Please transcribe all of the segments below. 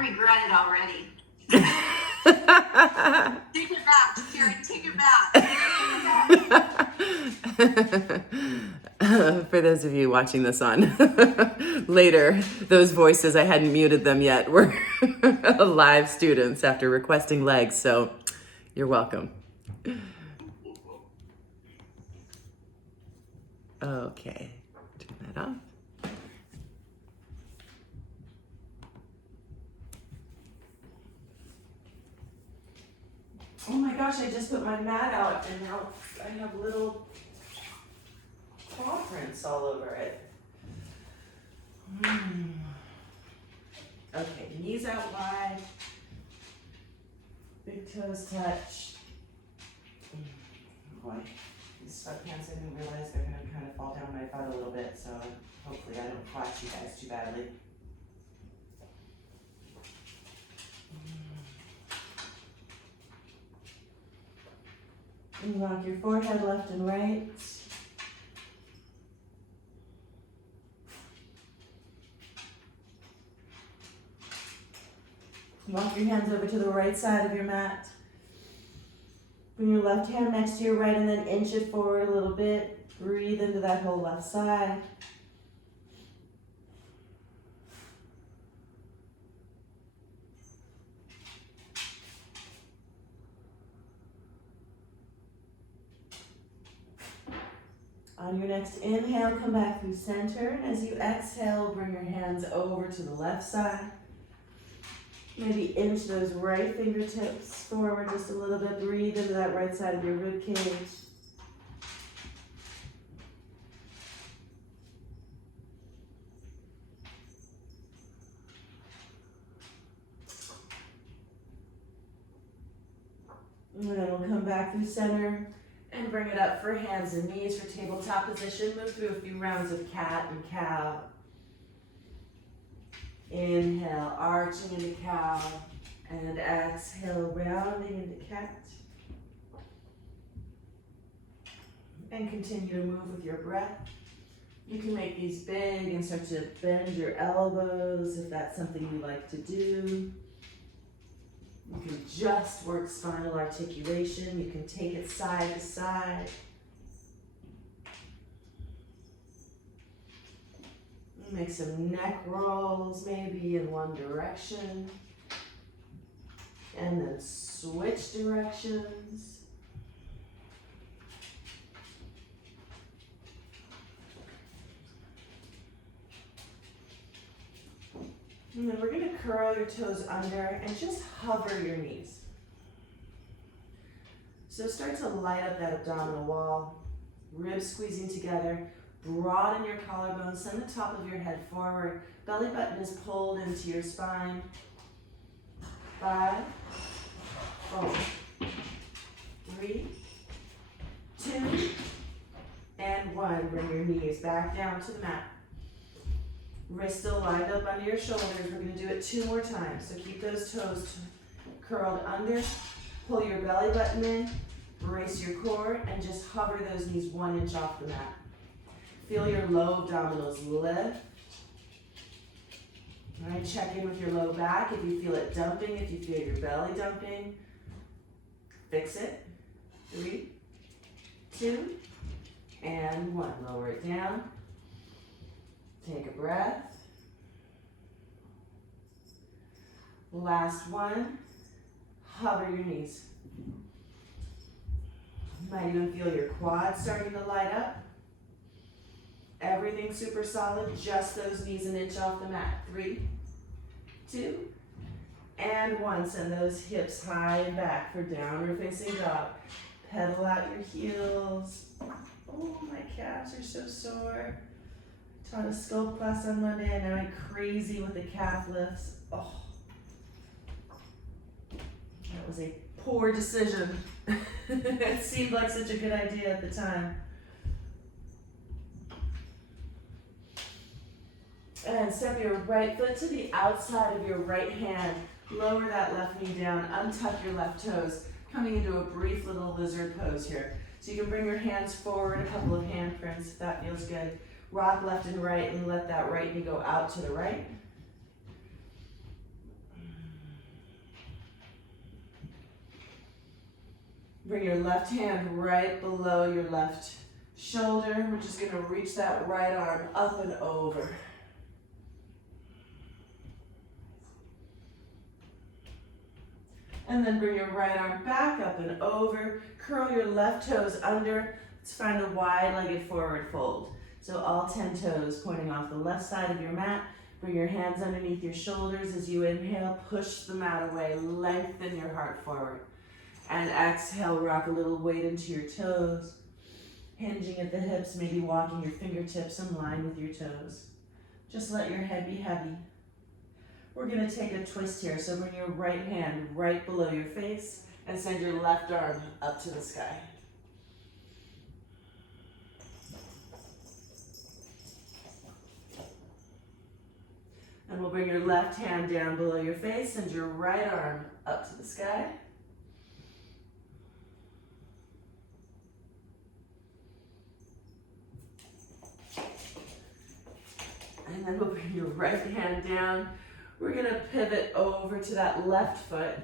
I regret it already. Take it back, Sharon, take it back. For those of you watching this on later, those voices, I hadn't muted them yet, were live students after requesting legs, so you're welcome. Okay, turn that off. Oh my gosh, I just put my mat out and now I have little paw prints all over it. Okay, knees out wide, big toes touch. Boy, these sweatpants, I didn't realize they're gonna kind of fall down my butt a little bit, so hopefully I don't flash you guys too badly. And rock your forehead left and right. Walk your hands over to the right side of your mat. Bring your left hand next to your right and then inch it forward a little bit. Breathe into that whole left side. On your next inhale, come back through center. And as you exhale, bring your hands over to the left side. Maybe inch those right fingertips forward just a little bit. Breathe into that right side of your rib cage. And then we'll come back through center and bring it up for hands and knees for tabletop position. Move through a few rounds of cat and cow. Inhale, arching into cow, and exhale, rounding into cat. And continue to move with your breath. You can make these big and start to bend your elbows if that's something you like to do. You can just work spinal articulation. You can take it side to side. Make some neck rolls maybe in one direction. And then switch directions. And then we're going to curl your toes under and just hover your knees. So start to light up that abdominal wall, ribs squeezing together. Broaden your collarbone, send the top of your head forward. Belly button is pulled into your spine. 5, 4, 3, 2, and 1. Bring your knees back down to the mat. Wrists still lined up under your shoulders. We're going to do it 2 more times. So keep those toes curled under. Pull your belly button in. Brace your core and just hover those knees 1 inch off the mat. Feel your low abdominals lift. All right, check in with your low back. If you feel it dumping, if you feel your belly dumping, fix it. 3, 2, and 1. Lower it down. Take a breath. Last one. Hover your knees. You might even feel your quads starting to light up. Everything super solid, just those knees an inch off the mat. 3, 2, and 1. Send those hips high and back for downward facing dog. Pedal out your heels. Oh, my calves are so sore. Taught a sculpt class on Monday and I went crazy with the calf lifts. Oh, that was a poor decision. It seemed like such a good idea at the time. And step your right foot to the outside of your right hand. Lower that left knee down. Untuck your left toes. Coming into a brief little lizard pose here. So you can bring your hands forward, a couple of hand prints if that feels good. Rock left and right and let that right knee go out to the right. Bring your left hand right below your left shoulder. We're just going to reach that right arm up and over. And then bring your right arm back up and over. Curl your left toes under. Let's find a wide-legged forward fold. So all 10 toes pointing off the left side of your mat. Bring your hands underneath your shoulders as you inhale. Push the mat away. Lengthen your heart forward. And exhale, rock a little weight into your toes. Hinging at the hips, maybe walking your fingertips in line with your toes. Just let your head be heavy. We're going to take a twist here. So bring your right hand right below your face and send your left arm up to the sky. And we'll bring your left hand down below your face, send your right arm up to the sky. And then we'll bring your right hand down. We're gonna pivot over to that left foot.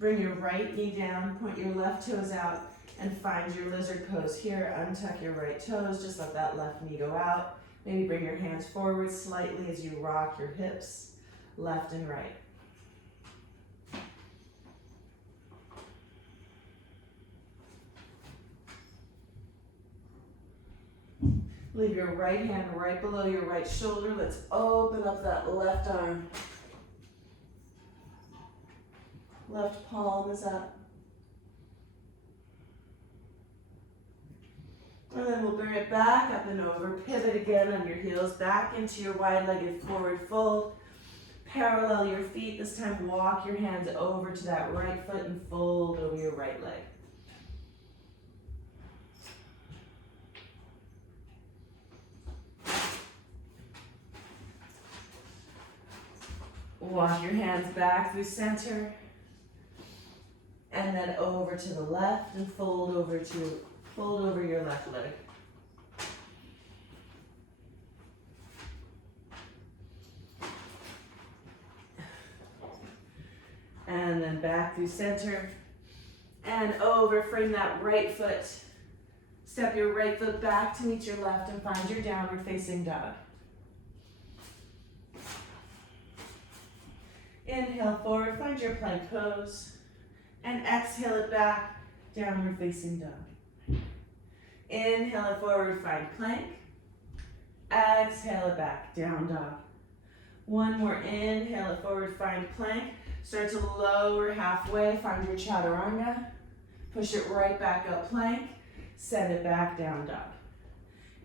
Bring your right knee down, point your left toes out, and find your lizard pose here. Untuck your right toes, just let that left knee go out. Maybe bring your hands forward slightly as you rock your hips left and right. Leave your right hand right below your right shoulder. Let's open up that left arm. Left palm is up. And then we'll bring it back up and over. Pivot again on your heels, back into your wide-legged forward fold. Parallel your feet. This time walk your hands over to that right foot and fold over your right leg. Walk your hands back through center. And then over to the left and fold over your left leg. And then back through center and over, frame that right foot. Step your right foot back to meet your left and find your downward facing dog. Inhale forward, find your plank pose. And exhale it back, downward facing dog. Inhale it forward, find plank. Exhale it back, down dog. One more, inhale it forward, find plank. Start to lower halfway, find your chaturanga. Push it right back up, plank. Send it back, down dog.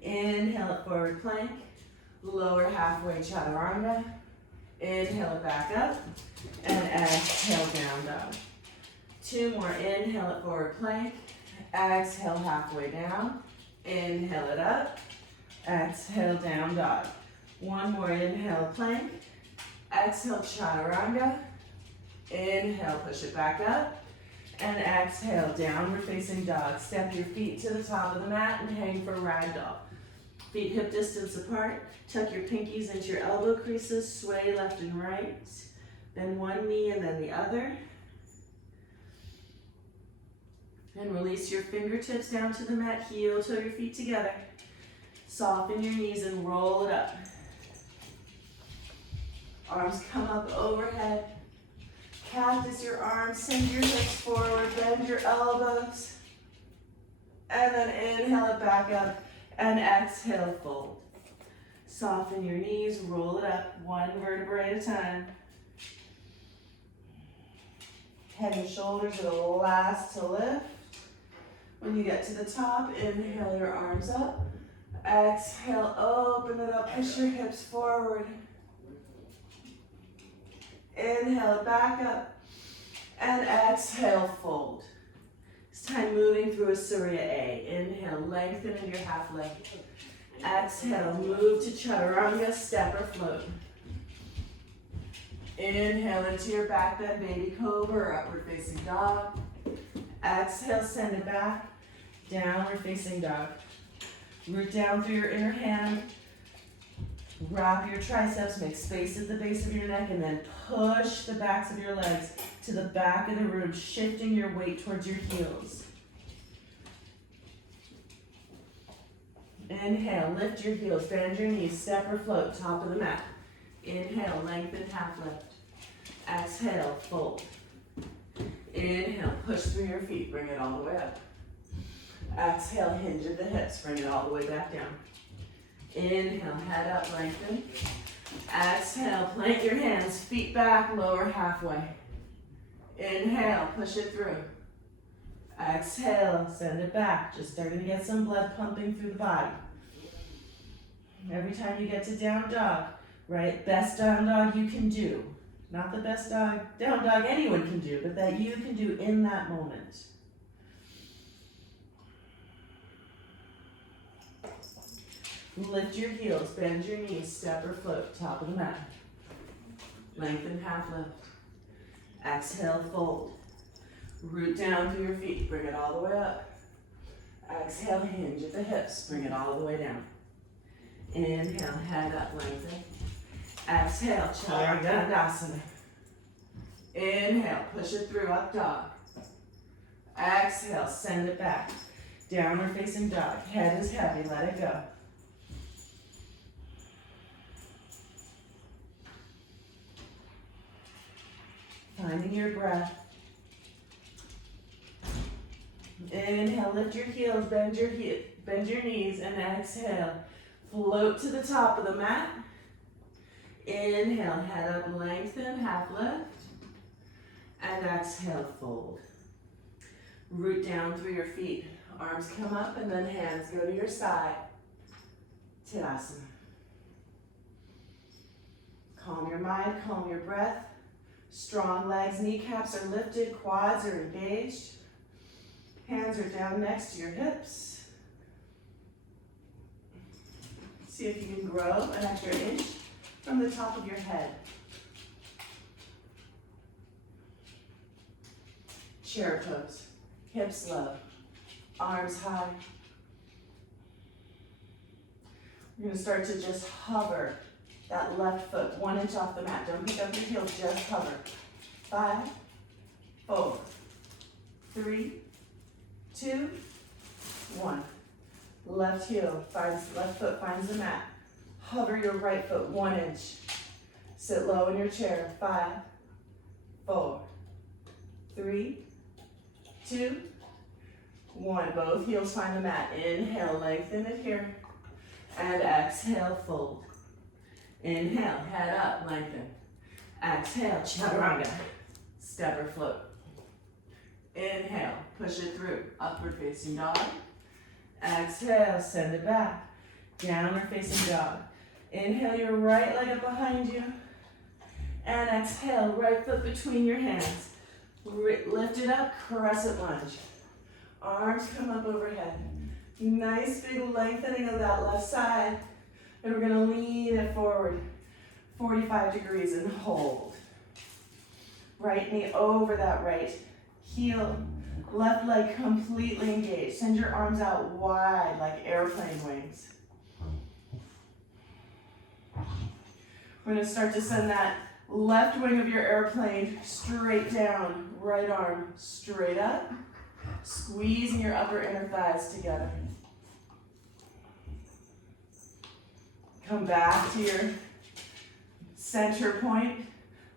Inhale it forward, plank. Lower halfway, chaturanga. Inhale it back up. And exhale, down dog. Two more, inhale it forward, plank. Exhale halfway down. Inhale it up. Exhale, down dog. One more, inhale, plank. Exhale, chaturanga. Inhale, push it back up. And exhale, downward facing dog. Step your feet to the top of the mat and hang for ragdoll. Feet hip distance apart. Tuck your pinkies into your elbow creases. Sway left and right. Then one knee and then the other. And release your fingertips down to the mat. Heel toe your feet together. Soften your knees and roll it up. Arms come up overhead. Cactus your arms, send your hips forward, bend your elbows. And then inhale it back up and exhale, fold. Soften your knees, roll it up, one vertebrae at a time. Head and shoulders are the last to lift. When you get to the top, inhale your arms up. Exhale, open it up, push your hips forward. Inhale it back up. And exhale, fold. This time moving through a Surya A. Inhale, lengthen in your half leg. Exhale, move to chaturanga, step or float. Inhale into your back bend, baby cobra or upward facing dog. Exhale, send it back, downward facing dog. Root down through your inner hand. Wrap your triceps, make space at the base of your neck, and then push the backs of your legs to the back of the room, shifting your weight towards your heels. Inhale, lift your heels, bend your knees, step or float, top of the mat. Inhale, lengthen, half lift. Exhale, fold. Inhale, push through your feet, bring it all the way up. Exhale, hinge at the hips, bring it all the way back down. Inhale, head up, lengthen. Exhale, plant your hands, feet back, lower halfway. Inhale, push it through. Exhale, send it back. Just starting to get some blood pumping through the body. Every time you get to down dog, right? Best down dog you can do. Not the best down dog anyone can do, but that you can do in that moment. Lift your heels, bend your knees, step or float, top of the mat. Lengthen, half lift. Exhale, fold. Root down through your feet, bring it all the way up. Exhale, hinge at the hips, bring it all the way down. Inhale, head up, lengthen. Exhale, Badakanasana. Inhale, push it through, up dog. Exhale, send it back. Downward facing dog. Head is heavy, let it go. Finding your breath. Inhale, lift your heels, bend your knees, and exhale. Float to the top of the mat. Inhale, head up, lengthen, half lift. And exhale, fold. Root down through your feet. Arms come up and then hands go to your side. Tadasana. Calm your mind, calm your breath. Strong legs, kneecaps are lifted, quads are engaged. Hands are down next to your hips. See if you can grow an extra inch from the top of your head. Chair pose, hips low, arms high. You're going to start to just hover that left foot 1 inch off the mat. Don't pick up your heels, just hover. 5, 4, 3, 2, 1. Left foot finds the mat. Hover your right foot 1 inch. Sit low in your chair. 5, 4, 3, 2, 1. Both heels find the mat. Inhale, lengthen it here. And exhale, fold. Inhale, head up, lengthen. Exhale, chaturanga. Step or float. Inhale, push it through. Upward facing dog. Exhale, send it back. Downward facing dog. Inhale your right leg up behind you. And exhale, right foot between your hands. Lift it up, crescent lunge. Arms come up overhead. Nice big lengthening of that left side. And we're gonna lean it forward 45 degrees and hold. Right knee over that right heel. Left leg completely engaged. Send your arms out wide like airplane wings. We're gonna start to send that left wing of your airplane straight down. Right arm straight up. Squeezing your upper inner thighs together. Come back to your center point,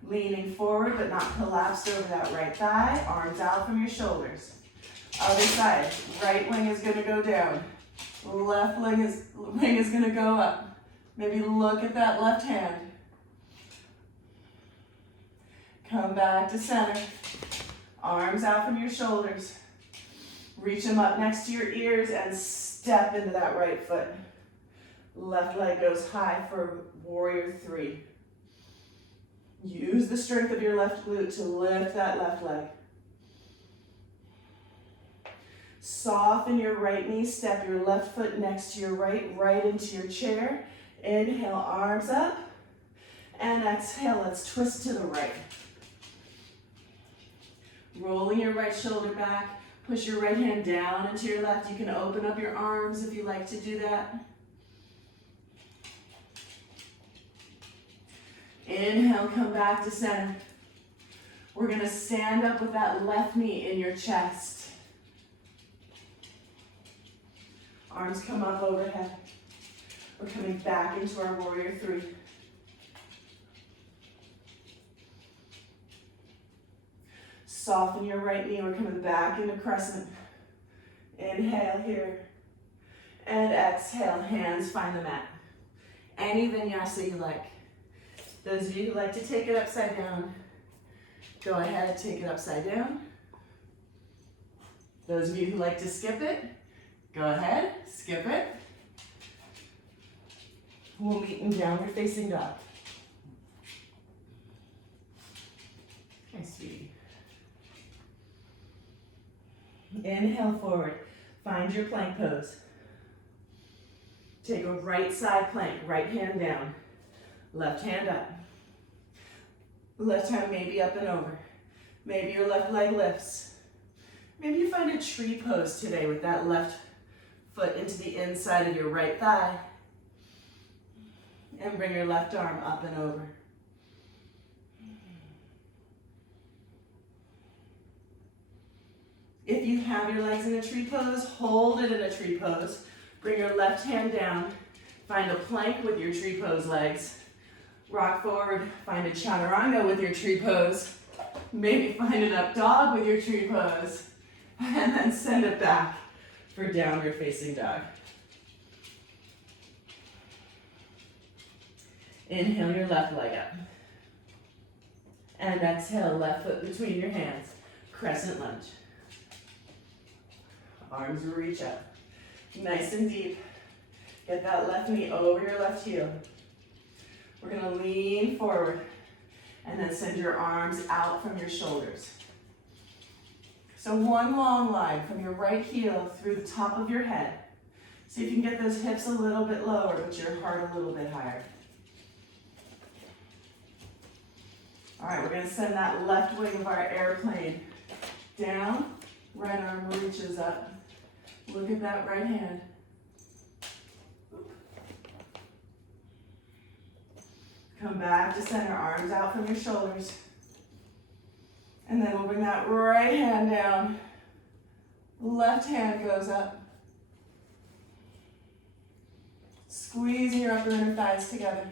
leaning forward but not collapsed over that right thigh. Arms out from your shoulders. Other side, right wing is gonna go down. Left wing is gonna go up. Maybe look at that left hand. Come back to center. Arms out from your shoulders. Reach them up next to your ears and step into that right foot. Left leg goes high for warrior 3. Use the strength of your left glute to lift that left leg. Soften your right knee, step your left foot next to your right into your chair. Inhale, arms up. And exhale, let's twist to the right. Rolling your right shoulder back. Push your right hand down into your left. You can open up your arms if you like to do that. Inhale, come back to center. We're gonna stand up with that left knee in your chest. Arms come up overhead. We're coming back into our warrior three. Soften your right knee. We're coming back into crescent. Inhale here. And exhale, hands find the mat. Any vinyasa you like. Those of you who like to take it upside down, go ahead, take it upside down. Those of you who like to skip it, go ahead, skip it. We'll meet in downward facing dog. Okay, sweetie. Inhale forward, find your plank pose. Take a right side plank, right hand down, left hand up. Left hand maybe up and over. Maybe your left leg lifts. Maybe you find a tree pose today with that left foot into the inside of your right thigh. And bring your left arm up and over. If you have your legs in a tree pose, hold it in a tree pose. Bring your left hand down. Find a plank with your tree pose legs. Rock forward, find a chaturanga with your tree pose. Maybe find an up dog with your tree pose. And then send it back for downward facing dog. Inhale your left leg up. And exhale, left foot between your hands. Crescent lunge. Arms reach up. Nice and deep. Get that left knee over your left heel. We're gonna lean forward and then send your arms out from your shoulders. So one long line from your right heel through the top of your head. See if you can get those hips a little bit lower, but your heart a little bit higher. All right, we're gonna send that left wing of our airplane down. Right arm reaches up. Look at that right hand. Come back to center, arms out from your shoulders. And then we'll bring that right hand down. Left hand goes up. Squeezing your upper inner thighs together.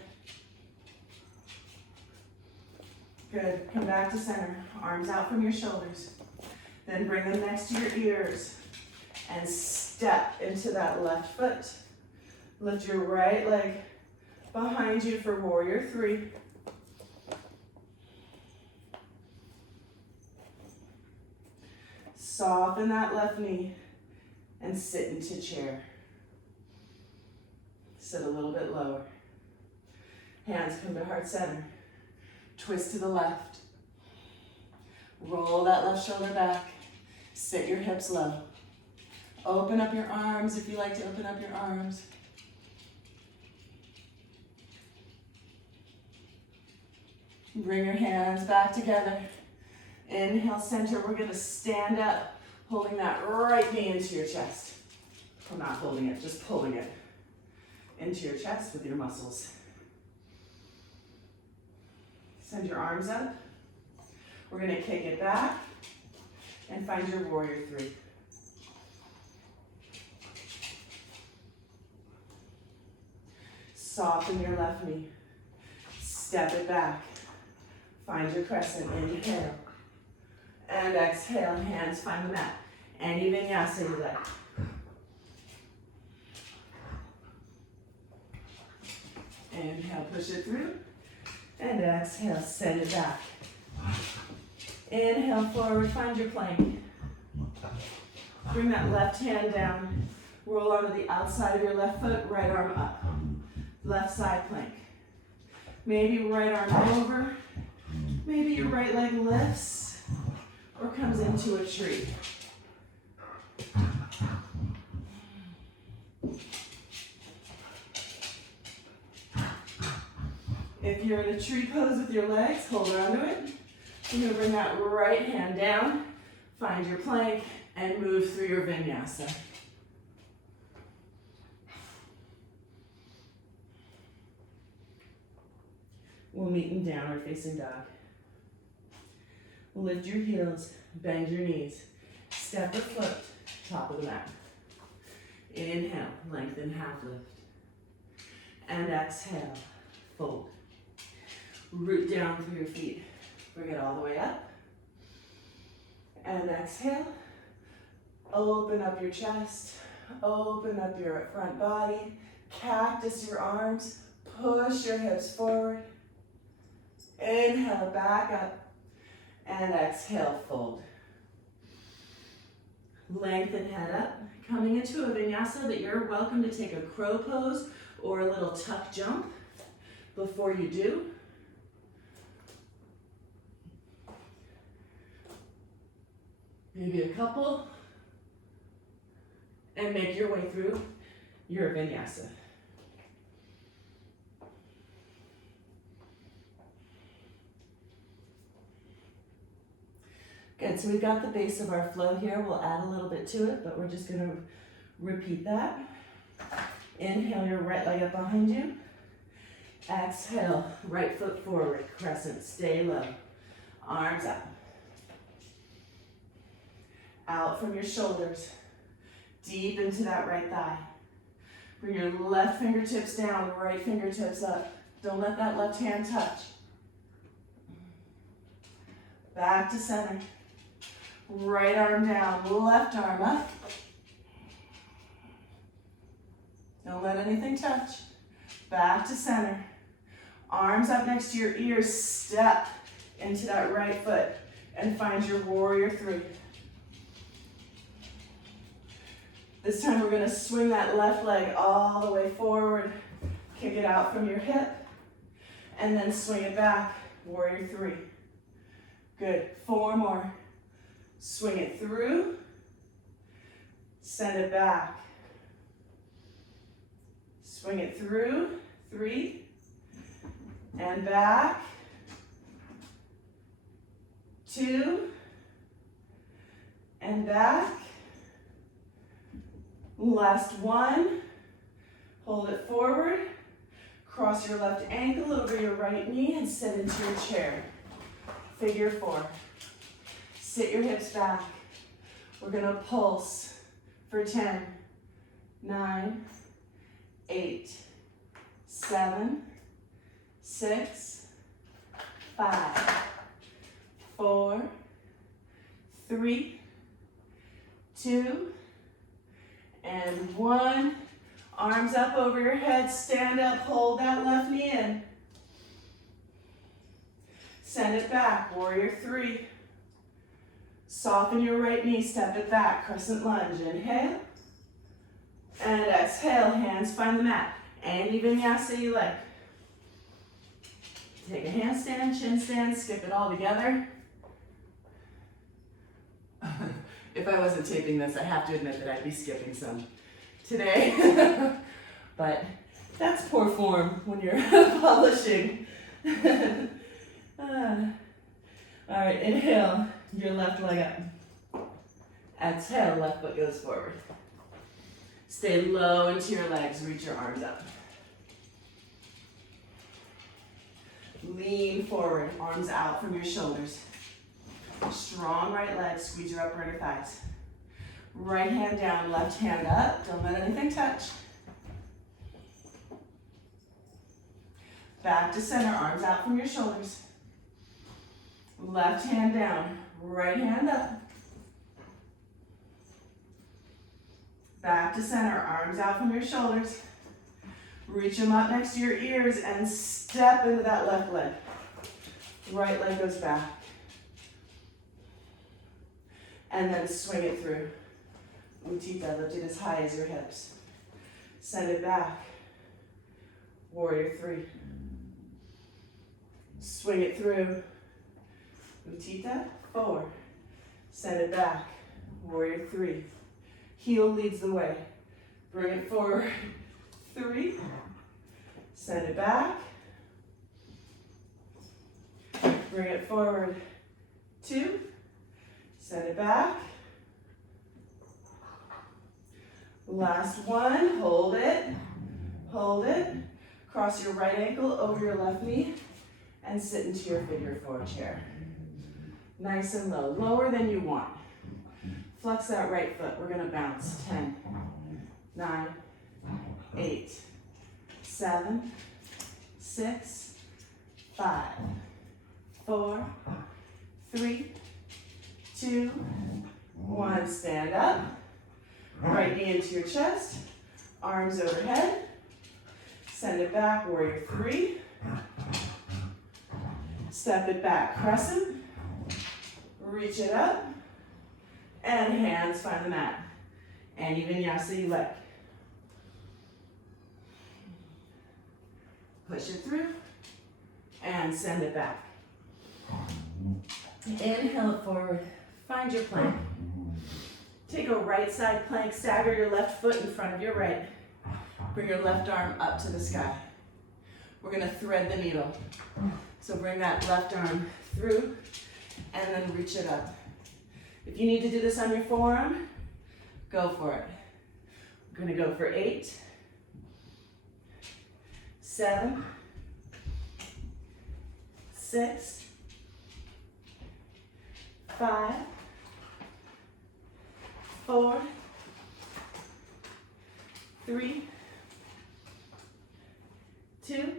Good, come back to center, arms out from your shoulders. Then bring them next to your ears and step into that left foot. Lift your right leg behind you for warrior three. Soften that left knee and sit into chair. Sit a little bit lower. Hands come to heart center. Twist to the left. Roll that left shoulder back. Sit your hips low. Open up your arms if you like to open up your arms. Bring your hands back together. Inhale, center. We're going to stand up, holding that right knee into your chest. Well, not holding it, just pulling it into your chest with your muscles. Send your arms up. We're going to kick it back and find your warrior three. Soften your left knee. Step it back. Find your crescent. Inhale. And exhale. Hands find the mat. Any vinyasa you like. Inhale, push it through. And exhale, send it back. Inhale, forward, find your plank. Bring that left hand down. Roll onto the outside of your left foot, right arm up. Left side plank. Maybe right arm over. Maybe your right leg lifts or comes into a tree. If you're in a tree pose with your legs, hold on to it. You're going to bring that right hand down, find your plank, and move through your vinyasa. We'll meet in downward facing dog. Lift your heels, bend your knees. Step or float, top of the mat. Inhale, lengthen half lift. And exhale, fold. Root down through your feet. Bring it all the way up. And exhale. Open up your chest. Open up your front body. Cactus your arms. Push your hips forward. Inhale, back up. And exhale, fold. Lengthen head up. Coming into a vinyasa that you're welcome to take a crow pose or a little tuck jump before you do. Maybe a couple. And make your way through your vinyasa. Good, so we've got the base of our flow here. We'll add a little bit to it, but we're just gonna repeat that. Inhale your right leg up behind you. Exhale, right foot forward, crescent, stay low. Arms up. Out from your shoulders, deep into that right thigh. Bring your left fingertips down, right fingertips up. Don't let that left hand touch. Back to center. Right arm down, left arm up. Don't let anything touch. Back to center. Arms up next to your ears. Step into that right foot and find your warrior three. This time we're gonna swing that left leg all the way forward. Kick it out from your hip. And then swing it back, warrior three. Good, 4 more. Swing it through. Send it back. Swing it through, 3. And back. 2. And back. Last 1. Hold it forward. Cross your left ankle over your right knee and sit into your chair. Figure 4. Sit your hips back. We're gonna pulse for 10, 9, 8, 7, 6, 5, 4, 3, 2, and 1. Arms up over your head, stand up, hold that left knee in. Send it back, warrior 3. Soften your right knee, step it back, crescent lunge. Inhale. And exhale, hands find the mat. Any vinyasa you like. Take a handstand, chin stand, skip it all together. If I wasn't taping this, I have to admit that I'd be skipping some today. But that's poor form when you're publishing. All right, inhale, your left leg up. Exhale, left foot goes forward. Stay low into your legs, reach your arms up. Lean forward, arms out from your shoulders. Strong right leg, squeeze your upper inner thighs. Right hand down, left hand up. Don't let anything touch. Back to center, arms out from your shoulders. Left hand down, right hand up. Back to center, arms out from your shoulders. Reach them up next to your ears and step into that left leg. Right leg goes back. And then swing it through. Utthita, lift it as high as your hips. Send it back. Warrior 3. Swing it through. Utthita, 4. Send it back. Warrior 3. Heel leads the way. Bring it forward. 3. Send it back. Bring it forward. 2. Send it back. Last one. Hold it. Hold it. Cross your right ankle over your left knee and sit into your figure 4 chair. Nice and low, lower than you want. Flex that right foot. We're gonna bounce. 10, 9, 8, 7, 6, 5, 4, 3, 2, 1. Stand up. Right knee into your chest. Arms overhead. Send it back, warrior 3. Step it back, crescent. Reach it up. And hands find the mat. Any vinyasa you like. Push it through. And send it back. Inhale it forward. Find your plank. Take a right side plank. Stagger your left foot in front of your right. Bring your left arm up to the sky. We're going to thread the needle. So bring that left arm through and then reach it up. If you need to do this on your forearm, go for it. We're going to go for 8, 7, 6, 5, 4, 3, 2,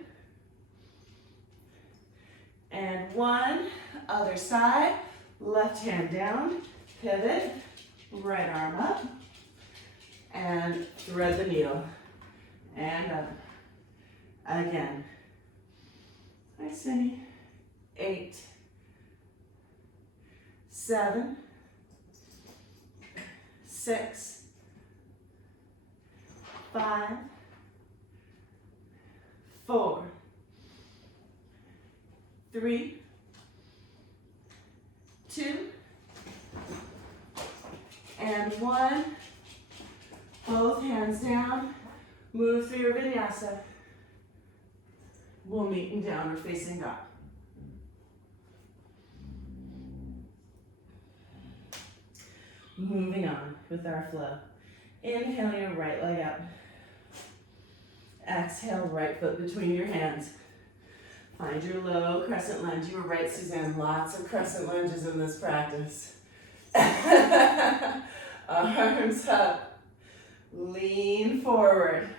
and 1. Other side. Left hand down. Pivot. Right arm up. And thread the needle. And up. Again. Nice, Cindy. 8, 7, 6, 5, 4, 3, 2, and 1. Both hands down. Move through your vinyasa. We'll meet in downward facing dog. Moving on with our flow. Inhale your right leg up. Exhale, right foot between your hands. Find your low crescent lunge. You were right, Suzanne. Lots of crescent lunges in this practice. Arms up. Lean forward.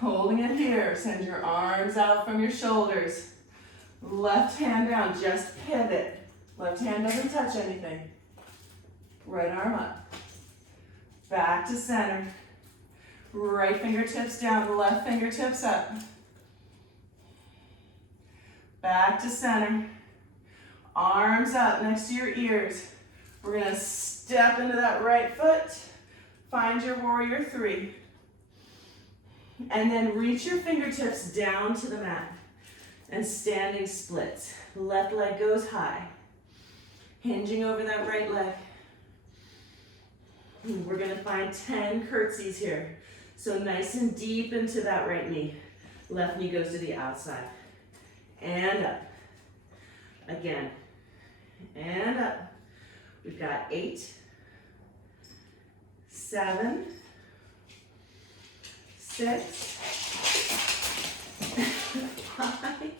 Holding it here. Send your arms out from your shoulders. Left hand down. Just pivot. Left hand doesn't touch anything. Right arm up. Back to center. Right fingertips down, left fingertips up. Back to center. Arms up next to your ears. We're going to step into that right foot. Find your warrior 3. And then reach your fingertips down to the mat. And standing splits. Left leg goes high. Hinging over that right leg. We're going to find 10 curtsies here. So nice and deep into that right knee. Left knee goes to the outside. And up. Again. And up. We've got 8, 7, 6, 5,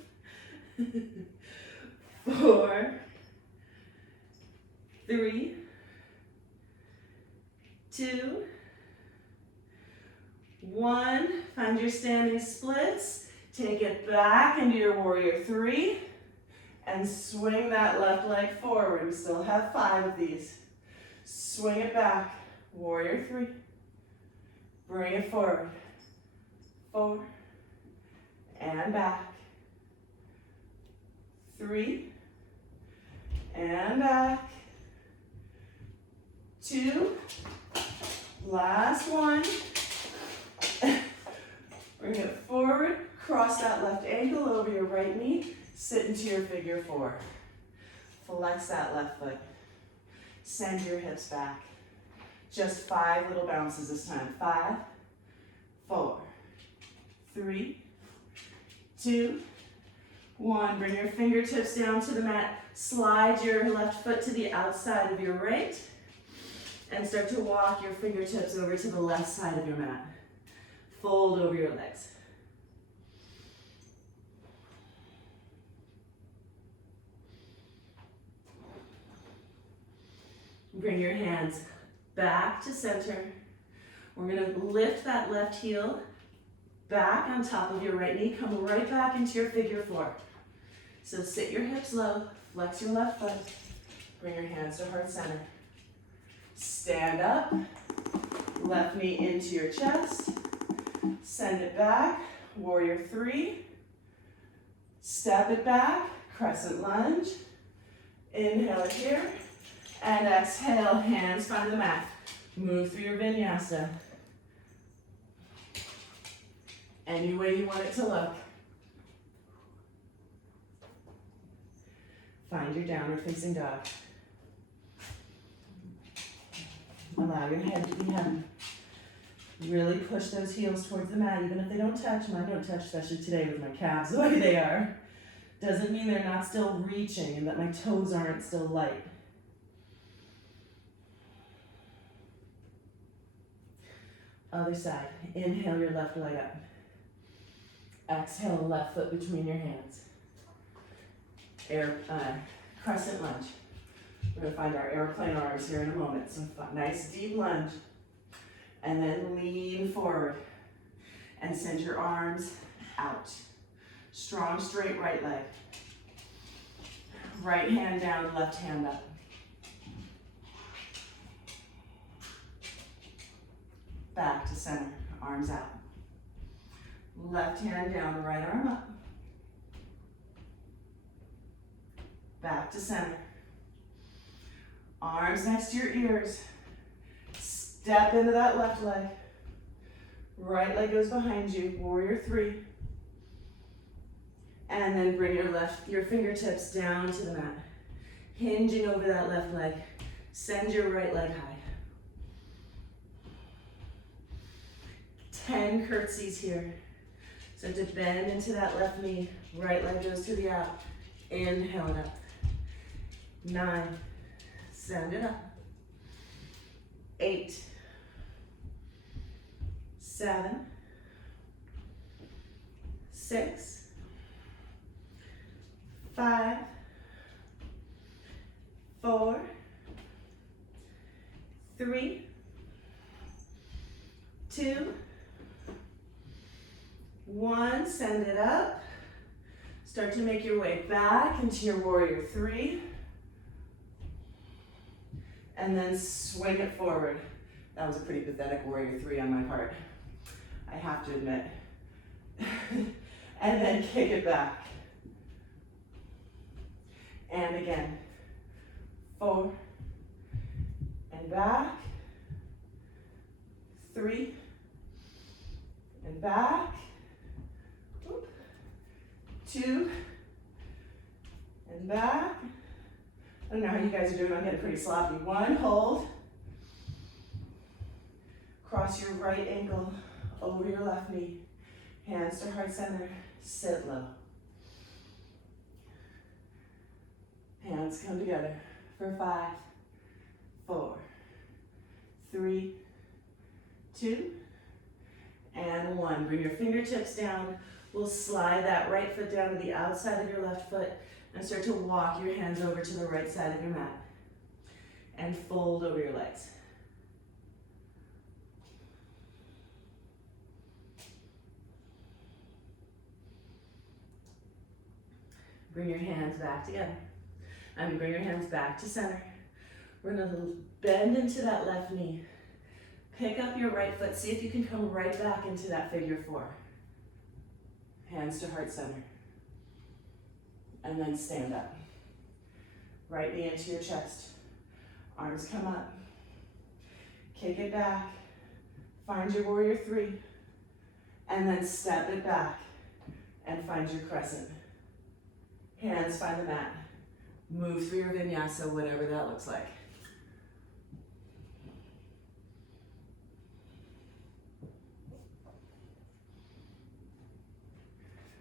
4, 3, 2, 1. Find your standing splits. Take it back into your warrior 3 and swing that left leg forward. We still have 5 of these. Swing it back. Warrior 3. Bring it forward. 4 and back. 3 and back. 2. Last one. Bring it forward. Cross that left ankle over your right knee. Sit into your figure 4. Flex that left foot. Send your hips back. Just 5 little bounces this time. 5, 4, 3, 2, 1. Bring your fingertips down to the mat. Slide your left foot to the outside of your right. And start to walk your fingertips over to the left side of your mat. Fold over your legs. Bring your hands back to center. We're gonna lift that left heel back on top of your right knee. Come right back into your figure four. So sit your hips low, flex your left foot. Bring your hands to heart center. Stand up, left knee into your chest. Send it back, warrior three. Step it back, crescent lunge. Inhale it here. And exhale, hands find the mat. Move through your vinyasa. Any way you want it to look. Find your downward facing dog. Allow your head to be heavy. Really push those heels towards the mat, even if they don't touch. Mine don't touch, especially today with my calves the way they are. Doesn't mean they're not still reaching and that my toes aren't still light. Other side. Inhale your left leg up. Exhale, left foot between your hands. Crescent lunge. We're going to find our airplane arms here in a moment. So nice deep lunge. And then lean forward. And send your arms out. Strong, straight right leg. Right hand down, left hand up. Back to center, arms out. Left hand down, right arm up. Back to center. Arms next to your ears. Step into that left leg. Right leg goes behind you, warrior three. And then bring your fingertips down to the mat. Hinging over that left leg. Send your right leg high. 10 curtsies here. So to bend into that left knee, right leg goes to the out. Inhale it up. 9, send it up. 8, 7, 6, 5, 4, 3, 2, 1, send it up. Start to make your way back into your warrior three. And then swing it forward. That was a pretty pathetic warrior three on my part, I have to admit. And then kick it back. And again. 4, and back. 3, and back. 2, and back. I don't know how you guys are doing, I'm getting pretty sloppy. 1, hold. Cross your right ankle over your left knee. Hands to heart center, sit low. Hands come together for 5, 4, 3, 2, and 1. Bring your fingertips down. We'll slide that right foot down to the outside of your left foot and start to walk your hands over to the right side of your mat. And fold over your legs. Bring your hands back together. Bring your hands back to center. We're gonna bend into that left knee. Pick up your right foot. See if you can come right back into that figure four. Hands to heart center. And then stand up. Right knee into your chest. Arms come up. Kick it back. Find your warrior three. And then step it back. And find your crescent. Hands find the mat. Move through your vinyasa, whatever that looks like.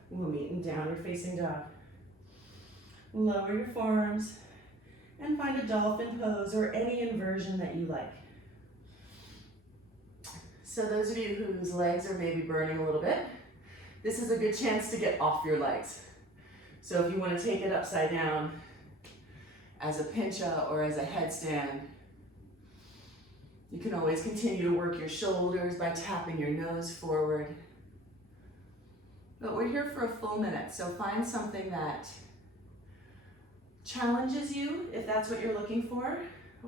We'll meet in downward facing dog. Lower your forearms and find a dolphin pose or any inversion that you like. So those of you whose legs are maybe burning a little bit, this is a good chance to get off your legs. So if you want to take it upside down as a pincha or as a headstand, You can always continue to work your shoulders by tapping your nose forward. But we're here for a full minute, so find something that challenges you if that's what you're looking for,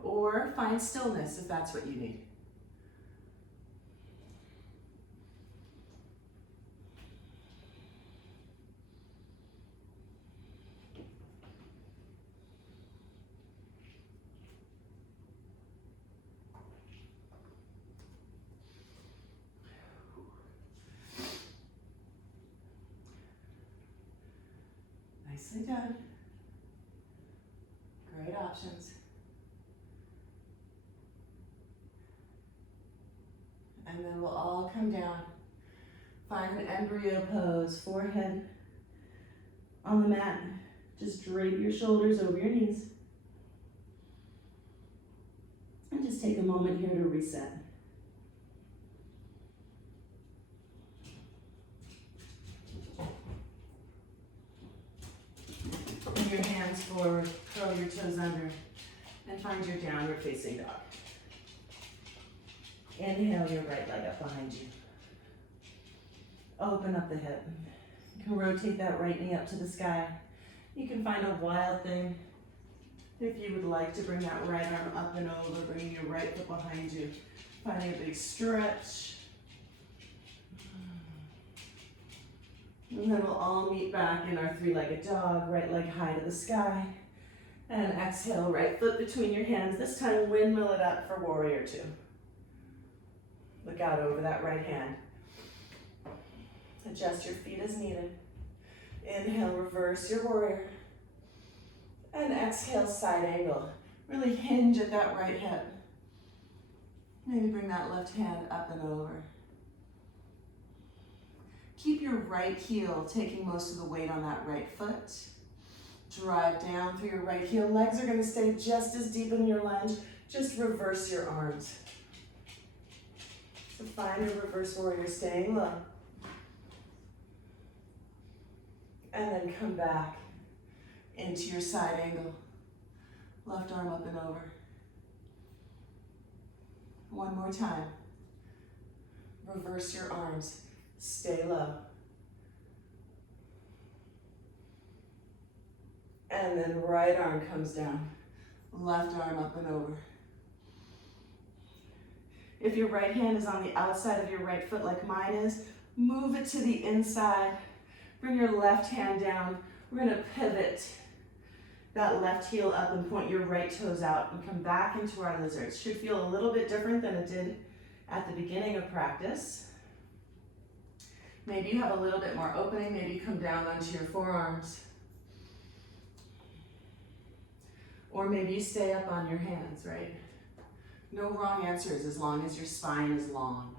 or find stillness if that's what you need. Nicely done. Great options. And then we'll all come down. Find an embryo pose, forehead on the mat. Just drape your shoulders over your knees. And just take a moment here to reset. Bring your hands forward, curl your toes under, and find your downward facing dog. Inhale your right leg up behind you. Open up the hip. You can rotate that right knee up to the sky. You can find a wild thing. If you would like to bring that right arm up and over, bringing your right foot behind you. Finding a big stretch. And then we'll all meet back in our three-legged dog, right leg high to the sky. And exhale, right foot between your hands. This time windmill it up for warrior two. Look out over that right hand. Adjust your feet as needed. Inhale, reverse your warrior. And exhale, side angle. Really hinge at that right hip. Maybe bring that left hand up and over. Keep your right heel taking most of the weight on that right foot. Drive down through your right heel. Legs are going to stay just as deep in your lunge. Just reverse your arms. So find your reverse warrior, staying low. And then come back into your side angle. Left arm up and over. One more time. Reverse your arms. Stay low. And then right arm comes down. Left arm up and over. If your right hand is on the outside of your right foot like mine is, move it to the inside. Bring your left hand down. We're going to pivot that left heel up and point your right toes out and come back into our lizard. It should feel a little bit different than it did at the beginning of practice. Maybe you have a little bit more opening. Maybe you come down onto your forearms. Or maybe you stay up on your hands, right? No wrong answers as long as your spine is long.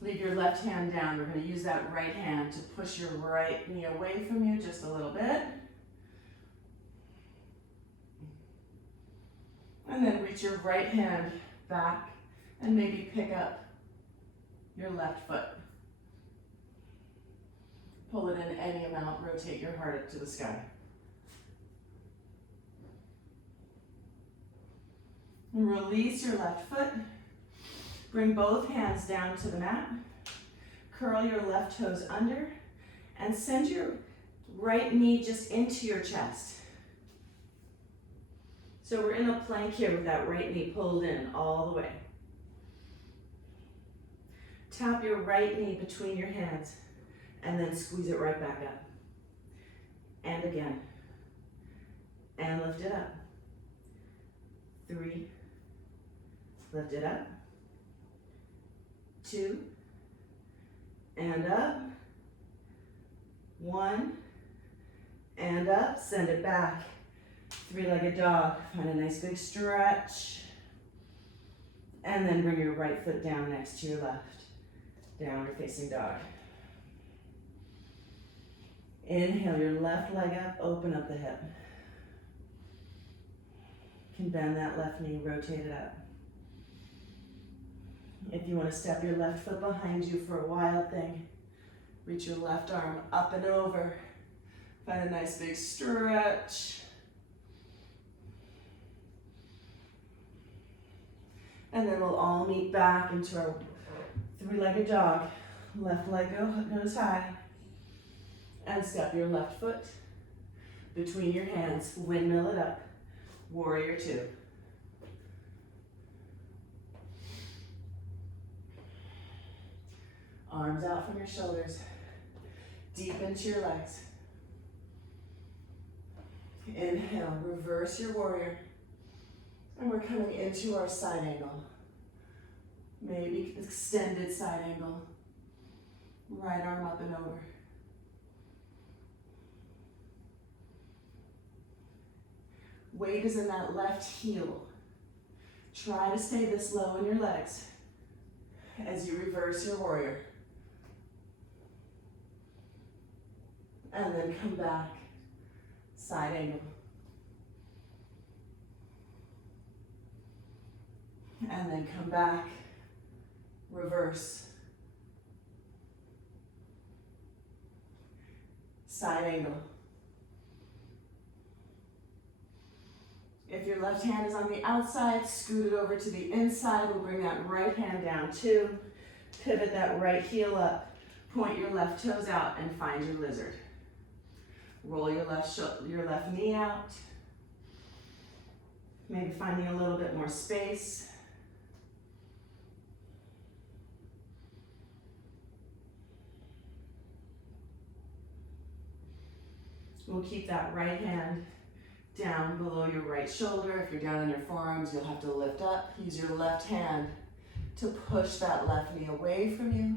Leave your left hand down. We're going to use that right hand to push your right knee away from you just a little bit. And then reach your right hand back and maybe pick up your left foot. Pull it in any amount, rotate your heart up to the sky. And release your left foot. Bring both hands down to the mat. Curl your left toes under and send your right knee just into your chest. So we're in a plank here with that right knee pulled in all the way. Tap your right knee between your hands and then squeeze it right back up. And again. And lift it up. 3. Lift it up. 2. And up. 1. And up. Send it back. Three-legged dog. Find a nice big stretch. And then bring your right foot down next to your left. Downward facing dog. Inhale your left leg up, open up the hip. You can bend that left knee, rotate it up. If you want to step your left foot behind you for a wild thing, reach your left arm up and over. Find a nice big stretch. And then we'll all meet back into our three-legged dog. Left leg goes high. And step your left foot between your hands. Windmill it up. Warrior two. Arms out from your shoulders. Deep into your legs. Inhale, reverse your warrior. And we're coming into our side angle. Maybe extended side angle. Right arm up and over. Weight is in that left heel. Try to stay this low in your legs as you reverse your warrior. And then come back, side angle. And then come back, reverse. Side angle. If your left hand is on the outside, scoot it over to the inside. We'll bring that right hand down too. Pivot that right heel up. Point your left toes out and find your lizard. Roll your left knee out. Maybe finding a little bit more space. We'll keep that right hand down below your right shoulder. If you're down on your forearms, you'll have to lift up. Use your left hand to push that left knee away from you.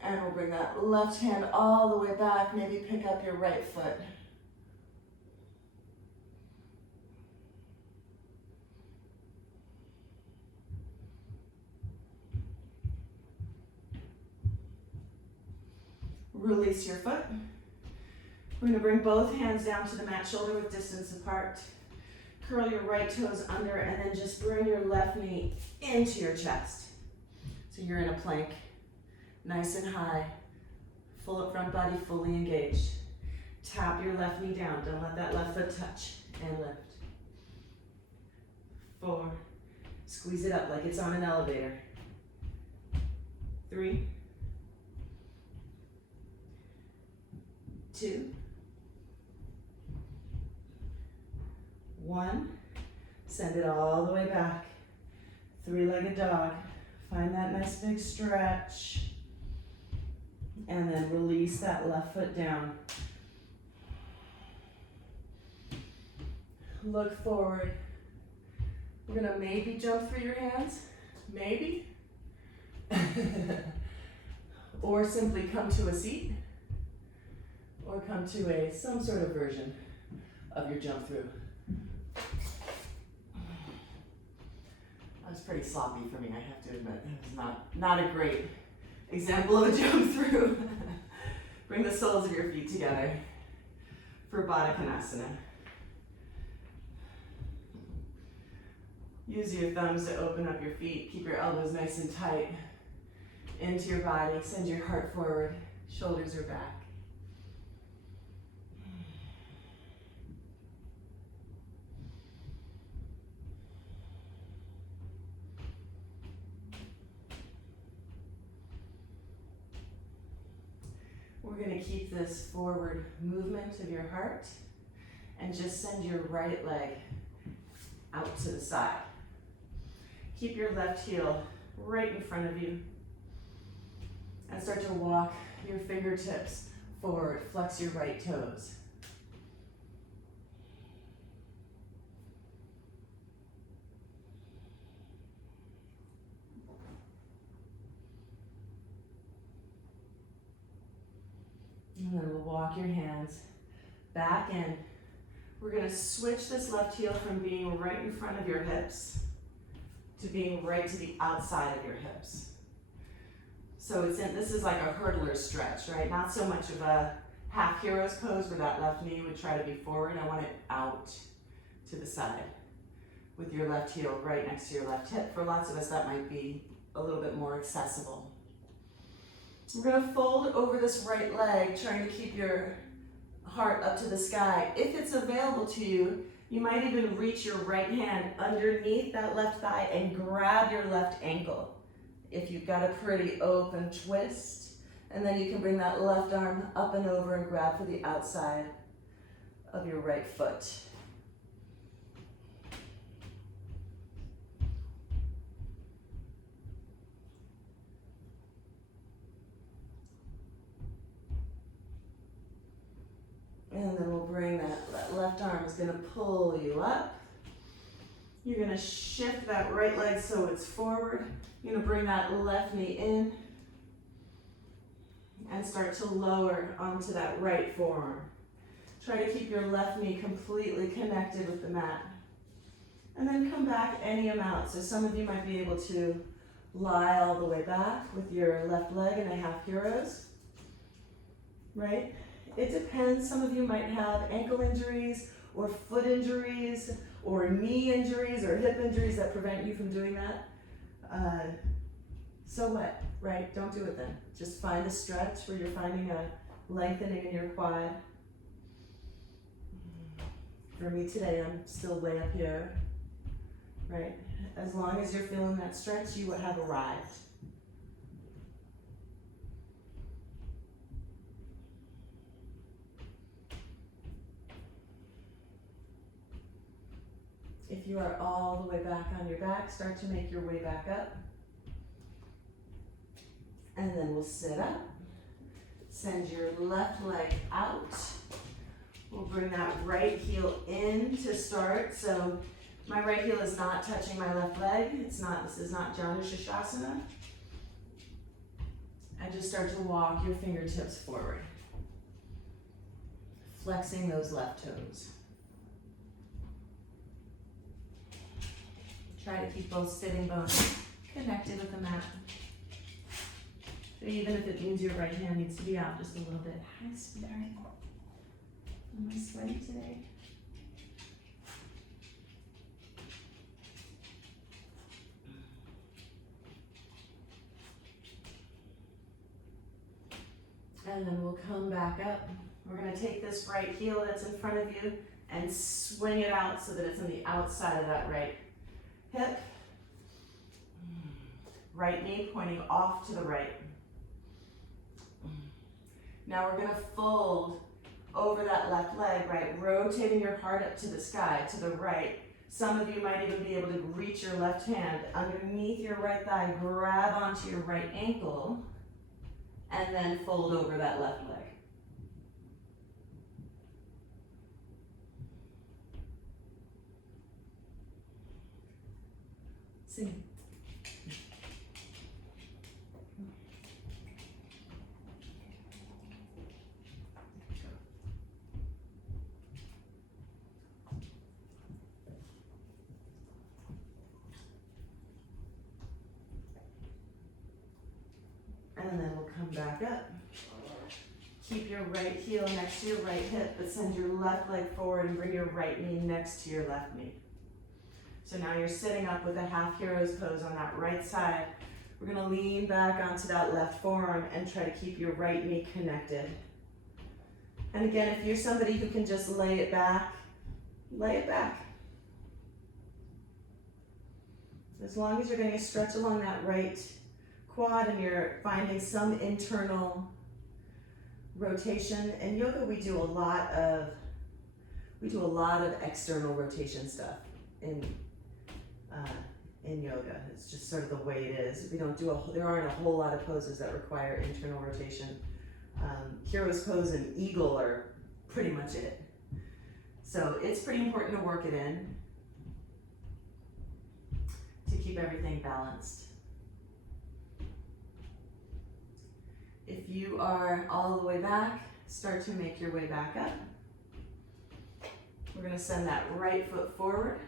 And we'll bring that left hand all the way back. Maybe pick up your right foot. Release your foot. We're going to bring both hands down to the mat, shoulder width distance apart. Curl your right toes under and then just bring your left knee into your chest. So you're in a plank, nice and high, full front body, fully engaged. Tap your left knee down. Don't let that left foot touch. And lift. 4. Squeeze it up like it's on an elevator. 3. 2, 1, send it all the way back. Three-legged dog. Find that nice big stretch. And then release that left foot down. Look forward. We're gonna maybe jump through your hands, maybe. Or simply come to a seat. Or come to some sort of version of your jump through. That was pretty sloppy for me, I have to admit. It was not a great example of a jump through. Bring the soles of your feet together for Badakanasana. Use your thumbs to open up your feet. Keep your elbows nice and tight into your body. Send your heart forward. Shoulders are back. We're going to keep this forward movement of your heart and just send your right leg out to the side. Keep your left heel right in front of you and start to walk your fingertips forward. Flex your right toes. And then we'll walk your hands back in. We're going to switch this left heel from being right in front of your hips to being right to the outside of your hips. So this is like a hurdler stretch, right? Not so much of a half hero's pose where that left knee would try to be forward. I want it out to the side with your left heel right next to your left hip. For lots of us, that might be a little bit more accessible. We're going to fold over this right leg, trying to keep your heart up to the sky. If it's available to you, you might even reach your right hand underneath that left thigh and grab your left ankle. If you've got a pretty open twist, and then you can bring that left arm up and over and grab for the outside of your right foot. And then we'll bring that left arm is gonna pull you up. You're gonna shift that right leg so it's forward. You're gonna bring that left knee in and start to lower onto that right forearm. Try to keep your left knee completely connected with the mat. And then come back any amount. So some of you might be able to lie all the way back with your left leg in a half heroes, right? It depends. Some of you might have ankle injuries or foot injuries or knee injuries or hip injuries that prevent you from doing that. So what, right? Don't do it then. Just find a stretch where you're finding a lengthening in your quad. For me today, I'm still way up here, right? As long as you're feeling that stretch, you have arrived. If you are all the way back on your back, start to make your way back up. And then we'll sit up. Send your left leg out. We'll bring that right heel in to start. So my right heel is not touching my left leg. This is not Janusashasana. And just start to walk your fingertips forward. Flexing those left toes. Try to keep both sitting bones connected with the mat. So even if it means your right hand needs to be out just a little bit. Hi, sweetheart. Am I sweaty today? And then we'll come back up. We're going to take this right heel that's in front of you and swing it out so that it's on the outside of that right hip. Right knee pointing off to the right. Now we're going to fold over that left leg, right? Rotating your heart up to the sky, to the right. Some of you might even be able to reach your left hand underneath your right thigh, grab onto your right ankle, and then fold over that left leg. Sing. And then we'll come back up. Keep your right heel next to your right hip, but send your left leg forward and bring your right knee next to your left knee. So now you're sitting up with a half hero's pose on that right side. We're gonna lean back onto that left forearm and try to keep your right knee connected. And again, if you're somebody who can just lay it back, lay it back. As long as you're getting a stretch along that right quad and you're finding some internal rotation. In yoga, we do a lot of external rotation stuff in yoga. It's just sort of the way it is. There aren't a whole lot of poses that require internal rotation. Hero's pose and eagle are pretty much it. So it's pretty important to work it in to keep everything balanced. If you are all the way back, start to make your way back up. We're going to send that right foot forward.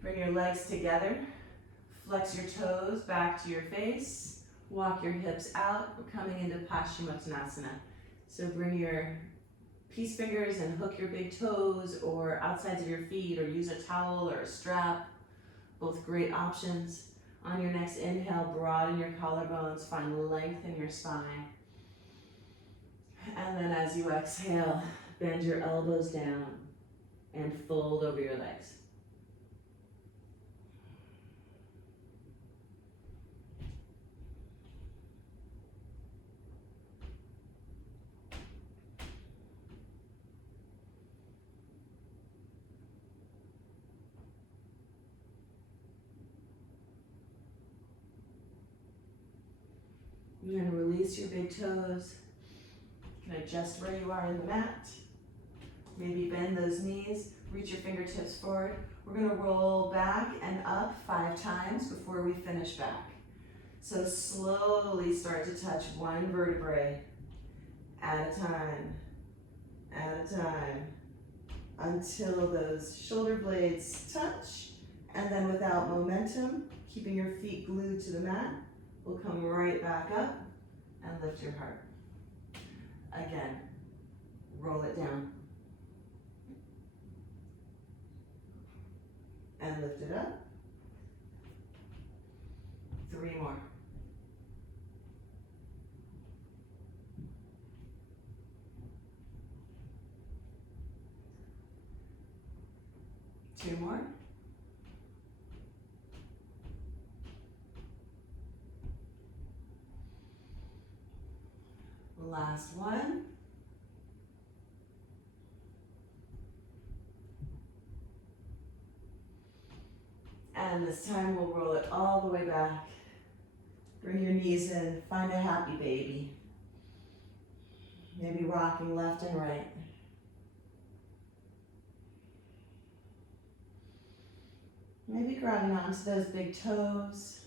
Bring your legs together. Flex your toes back to your face. Walk your hips out. We're coming into Pashu Matsunasana. So bring your peace fingers and hook your big toes or outsides of your feet, or use a towel or a strap. Both great options. On your next inhale, broaden your collarbones, find length in your spine. And then as you exhale, bend your elbows down and fold over your legs. You're going to release your big toes. You can adjust where you are in the mat. Maybe bend those knees, reach your fingertips forward. We're going to roll back and up 5 times before we finish back. So slowly start to touch one vertebrae at a time, until those shoulder blades touch. And then without momentum, keeping your feet glued to the mat, we'll come right back up and lift your heart. Again, roll it down. And lift it up. 3 more. Two more. Last one. And this time we'll roll it all the way back. Bring your knees in, find a happy baby. Maybe rocking left and right. Maybe grabbing onto those big toes.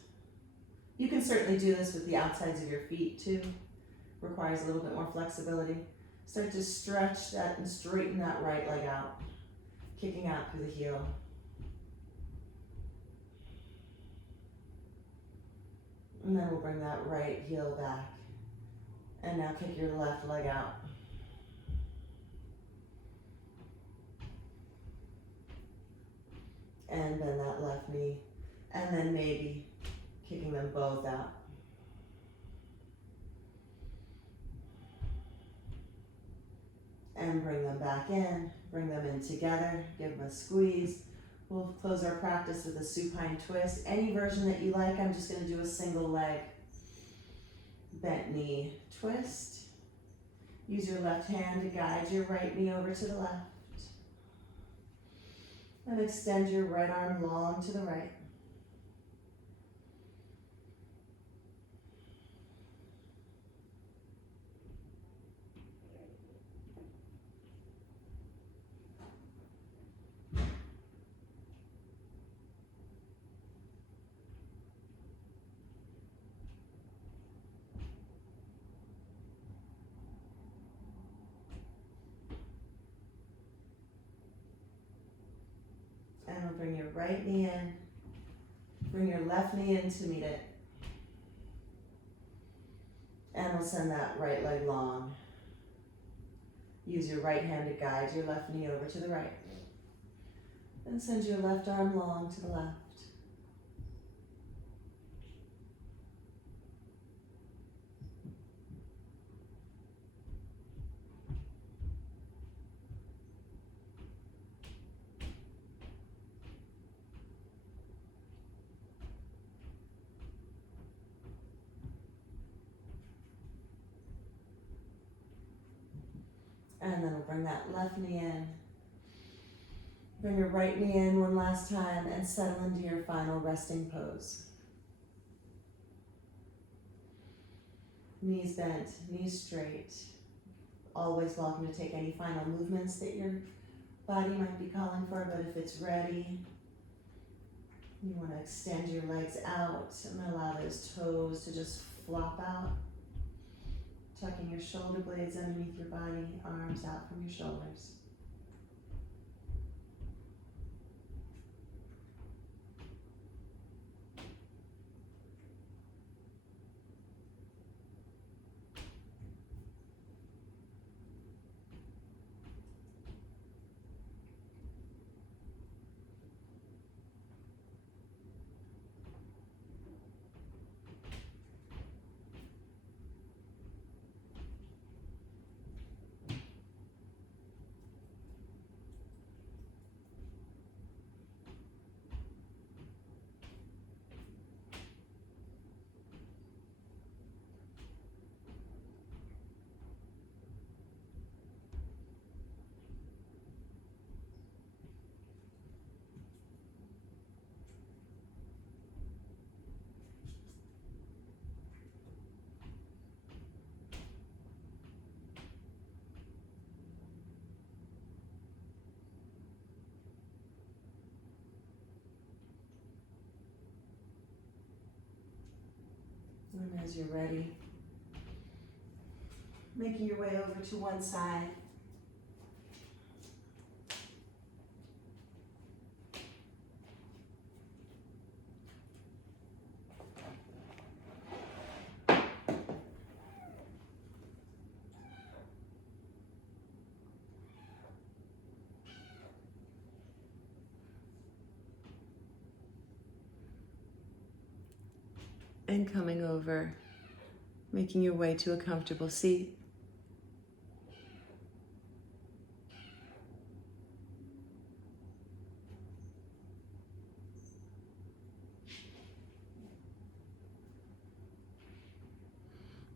You can certainly do this with the outsides of your feet too. Requires a little bit more flexibility. Start to stretch that and straighten that right leg out, kicking out through the heel. And then we'll bring that right heel back. And now kick your left leg out. And bend that left knee. And then maybe kicking them both out. And bring them back in, bring them in together, give them a squeeze. We'll close our practice with a supine twist. Any version that you like, I'm just gonna do a single leg. Bent knee twist. Use your left hand to guide your right knee over to the left. And extend your right arm long to the right. And we'll bring your right knee in, bring your left knee in to meet it. And we'll send that right leg long. Use your right hand to guide your left knee over to the right. Then send your left arm long to the left. And then we'll bring that left knee in. Bring your right knee in one last time and settle into your final resting pose. Knees bent, knees straight. Always welcome to take any final movements that your body might be calling for, but if it's ready, you want to extend your legs out and allow those toes to just flop out. Tucking your shoulder blades underneath your body, arms out from your shoulders. And as you're ready, making your way over to one side. And coming over, making your way to a comfortable seat.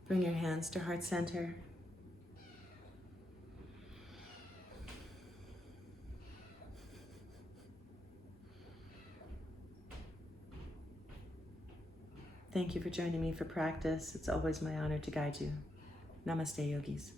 Bring your hands to heart center. Thank you for joining me for practice. It's always my honor to guide you. Namaste, yogis.